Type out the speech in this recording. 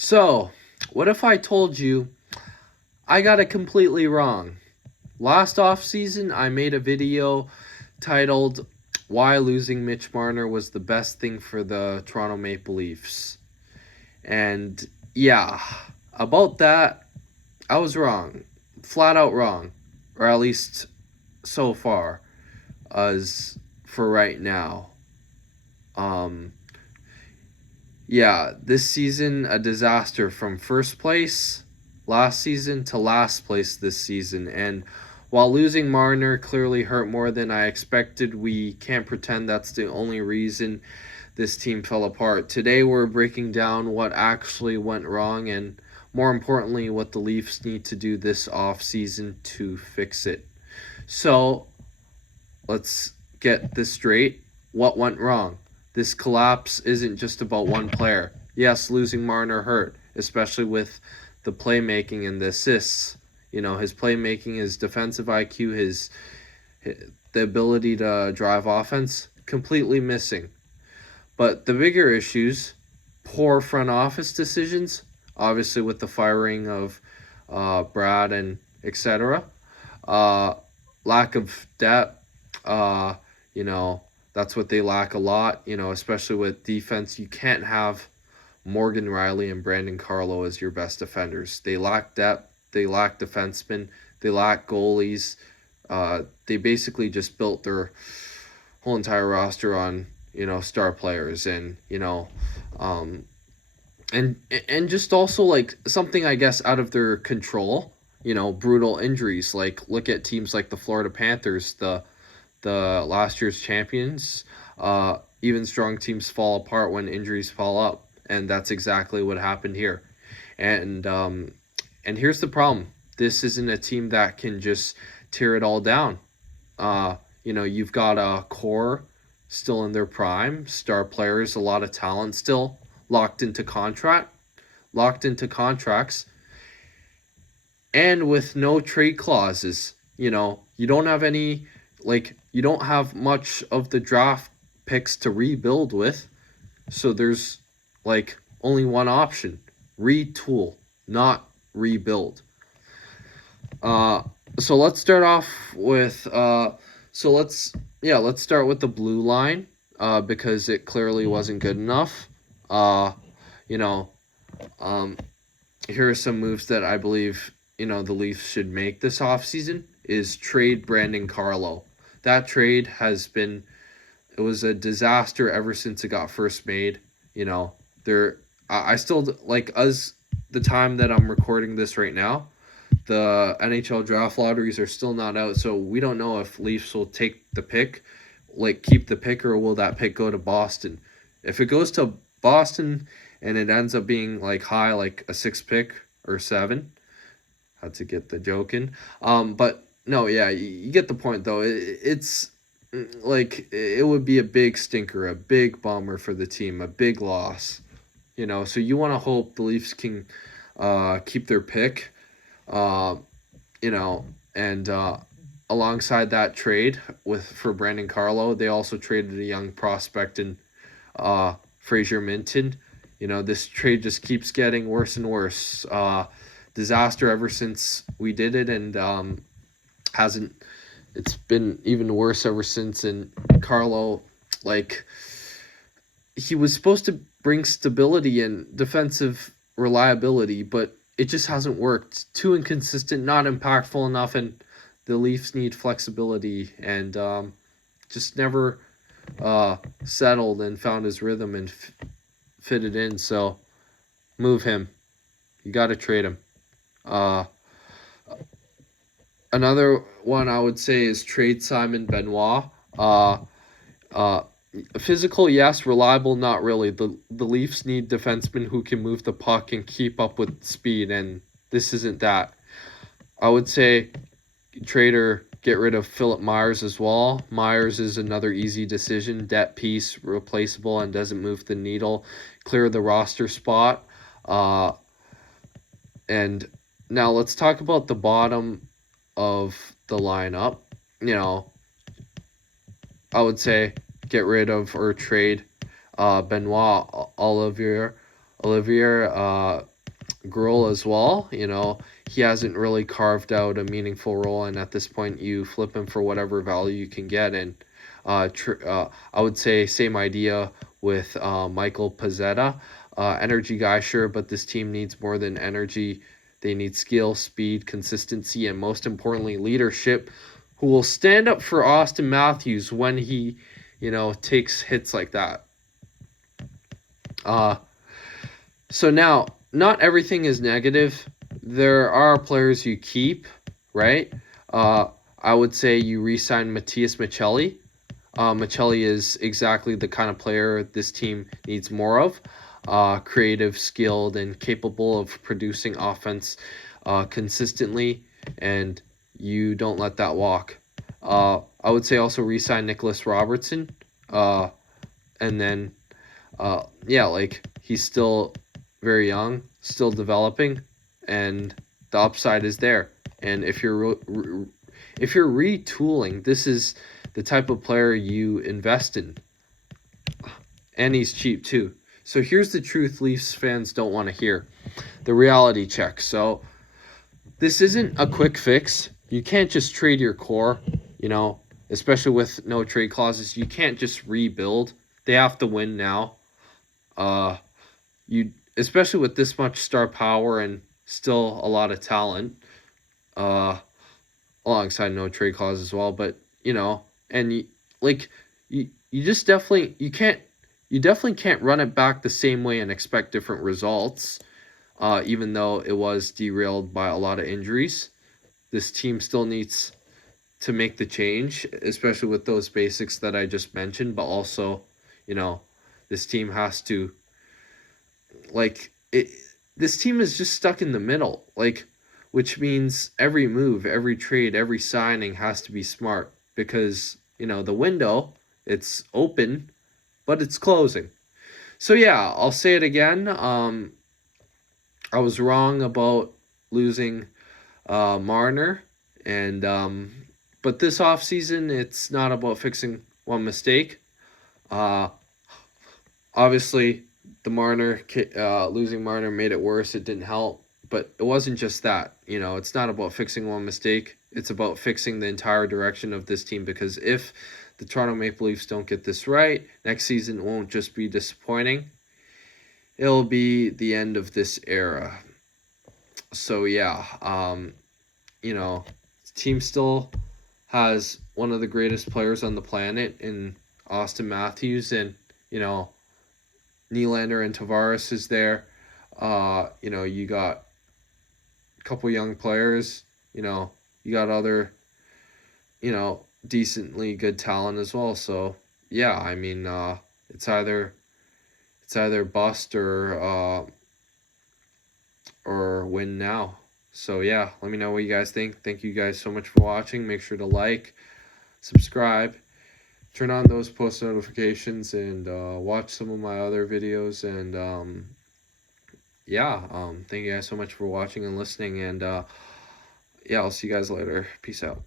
So, what if I told you I got it completely wrong? Last offseason, I made a video titled Why Losing Mitch Marner Was the Best Thing for the Toronto Maple Leafs. And yeah, about that, I was wrong. Flat out wrong. Or at least so far, as for right now. Um, yeah, this season, a disaster from first place last season to last place this season. And while losing Marner clearly hurt more than I expected, we can't pretend that's the only reason this team fell apart. Today, we're breaking down what actually went wrong and, more importantly, what the Leafs need to do this offseason to fix it. So, let's get this straight. What went wrong? This collapse isn't just about one player. Yes, losing Marner hurt, especially with the playmaking and the assists. You know, his playmaking, his defensive IQ, his the ability to drive offense, completely missing. But the bigger issues, poor front office decisions, obviously with the firing of Brad and etc. Uh, Lack of depth. Uh, you know, that's what they lack a lot. You know, especially with defense, you can't have Morgan Riley and Brandon Carlo as your best defenders. They lack depth. They lack defensemen. They lack goalies. They basically just built their whole entire roster on star players um, and just also like something I guess out of their control. Brutal injuries. Like look at teams like the Florida Panthers, the last year's champions. Even strong teams fall apart when injuries fall up, and that's exactly what happened here. And here's the problem: this isn't a team that can just tear it all down. You've got a core still in their prime, star players, a lot of talent still locked into contracts, and with no trade clauses. You don't have any, you don't have much of the draft picks to rebuild with. So there's only one option: retool, not rebuild. Uh, so let's start off with let's start with the blue line because it clearly wasn't good enough. Uh, you know, um, Here are some moves that I believe the Leafs should make this offseason is trade Brandon Carlo. That trade it was a disaster ever since it got first made. There I still like us the time that I'm recording this right now. The NHL draft lotteries are still not out, so we don't know if Leafs will take the pick, keep the pick, or will that pick go to Boston. If it goes to Boston and it ends up being high, like a 6 pick or 7, had to get the joke in. But no, yeah, you get the point though. It's it would be a big stinker, a big bummer for the team, a big loss. So you want to hope the Leafs can keep their pick. Uh, and alongside that trade for Brandon Carlo, they also traded a young prospect in Fraser Minton. This trade just keeps getting worse and worse. Disaster ever since we did it, and hasn't. It's been even worse ever since. And Carlo, he was supposed to bring stability and defensive reliability, but it just hasn't worked. Too inconsistent, not impactful enough, and the Leafs need flexibility, and just never settled and found his rhythm and fitted in. So move him. You got to trade him. Another one I would say is trade Simon Benoit. Uh, Physical, yes. Reliable, not really. The Leafs need defensemen who can move the puck and keep up with speed, and this isn't that. I would say trader get rid of Philip Myers as well. Myers is another easy decision. Depth piece, replaceable, and doesn't move the needle. Clear the roster spot. And now let's talk about the bottom of the lineup. I would say get rid of or trade Benoit Olivier. Olivier Gruel as well. You know, he hasn't really carved out a meaningful role, and at this point, you flip him for whatever value you can get. And I would say same idea with Michael Pizzetta. Energy guy, sure, but this team needs more than energy. They need skill, speed, consistency, and most importantly, leadership, who will stand up for Austin Matthews when he, takes hits like that. So now, not everything is negative. There are players you keep, right? I would say you re-sign Matias Michelli. Michelli is exactly the kind of player this team needs more of. Creative, skilled, and capable of producing offense consistently, and you don't let that walk. I would say also re-sign Nicholas Robertson, and then he's still very young, still developing, and the upside is there. And if you're retooling, this is the type of player you invest in, and he's cheap too. So here's the truth Leafs fans don't want to hear. The reality check. So this isn't a quick fix. You can't just trade your core, especially with no trade clauses. You can't just rebuild. They have to win now. Especially with this much star power and still a lot of talent, alongside no trade clause as well. But and you just definitely can't run it back the same way and expect different results. Even though it was derailed by a lot of injuries, this team still needs to make the change, especially with those basics that I just mentioned. But also, this team has to, this team is just stuck in the middle, which means every move, every trade, every signing has to be smart, because the window, it's open, but it's closing. So yeah, I'll say it again. I was wrong about losing Marner, and but this offseason, it's not about fixing one mistake. Obviously, the losing Marner made it worse. It didn't help, but it wasn't just that. It's not about fixing one mistake. It's about fixing the entire direction of this team, because if the Toronto Maple Leafs don't get this right, next season won't just be disappointing. It'll be the end of this era. So yeah, the team still has one of the greatest players on the planet in Austin Matthews, and Nylander and Tavares is there. You got a couple young players. You got other, decently good talent as well. So yeah, I mean, it's either bust or win now. So yeah, let me know what you guys think. Thank you guys so much for watching. Make sure to like, subscribe, turn on those post notifications, and watch some of my other videos. And thank you guys so much for watching and listening. And I'll see you guys later. Peace out.